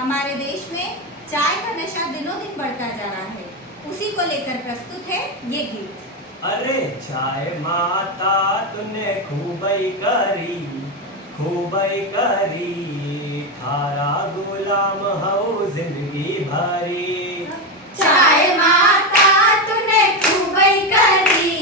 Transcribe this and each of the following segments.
हमारे देश में चाय का नशा दिनों दिन बढ़ता जा रहा है, उसी को लेकर प्रस्तुत है ये गीत। अरे चाय माता तूने खूबई करी, थारा गुलाम हूँ जिंदगी भरी। चाय माता तूने खूबई करी,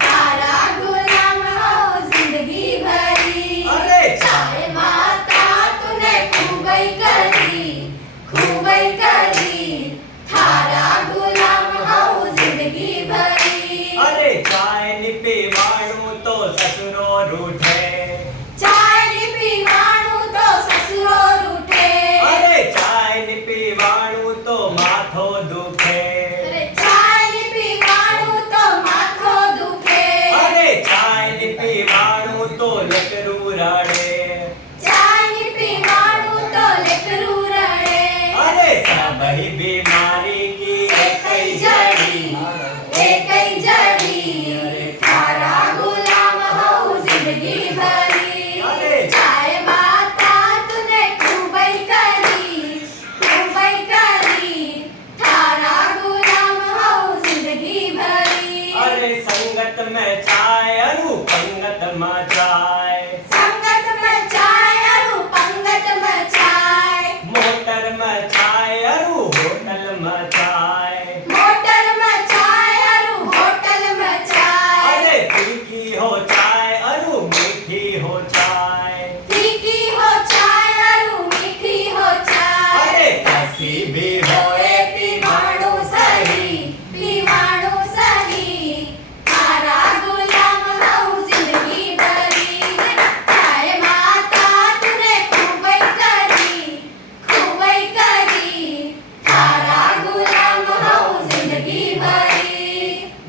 तारा गुलाम हो जिंदगी भरी। अरे चाय माता तूने खूबई करी, थारा गुलाम हो जिंदगी भरी। अरे चाय नी पीवाणु तो ससुरो रूठे, चाय नी पीवाणु तो ससुरो रूठे। अरे चाय नी पीवाणु तो माथो दुखे, अरे चाय नी पीवाणु तो माथो दुखे। अरे चाय नी पीवाणु तो लकरू रड़े, चाय नी पीवाणु तो लेकरू रड़े। अरे सबही बीमारी की एक ही जड़ी, थारा गुलाम हो जिंदगी भरी। अरे चाय माता तूने खूबई करी, थारा गुलाम हो जिंदगी भरी। अरे संगत में चाय अरु पंगत में चाय, संगत में चाय अरु पंगत में चाय। मोटर में चाय अरु होटल में चाय, मोटर में चाय अरु होटल में चाय। अरे फीकी हो चाय अरु मीठी हो चाय, फीकी हो चाय अरु मीठी हो चाय। अरे कैसी भी होए पीवाणु सही, थारा गुलाम हो जिंदगी भरी। चाय माता तूने खूबई करी, थारा गुलाम हो जिंदगी भरी।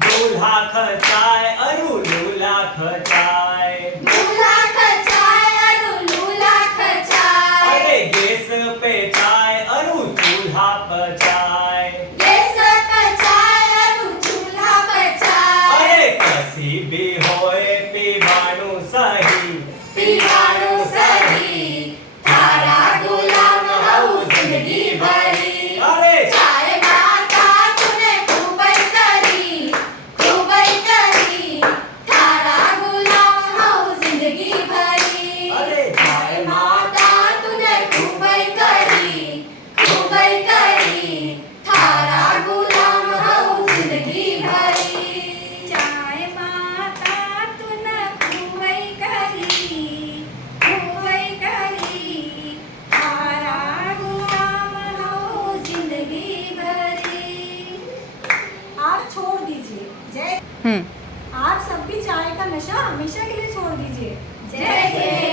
दूल्हा ख चाय अरु लूला ख चाय, लूला खचाय अरु लूला खचाय। अरे गैस पे चाय अरु चूल्हा पर चाय, गैस पर चाय अरु चूल्हा पर चाय। अरे कैसी भी होए पीवाणु सही, पीवाणु सही, थारा गुलाम हो जिंदगी भरी। अरे चाय माता तूने खूबई करी, थारा गुलाम हो जिंदगी भरी। अरे चाय माता तूने खूबई करी, थारा गुलाम हो जिंदगी भरी। चाय माता तूने खूबई करी, थारा गुलाम हो जिंदगी भरी। आप छोड़ दीजिए। जय। आप सब भी चाय का नशा हमेशा के लिए छोड़ दीजिए। जय जय।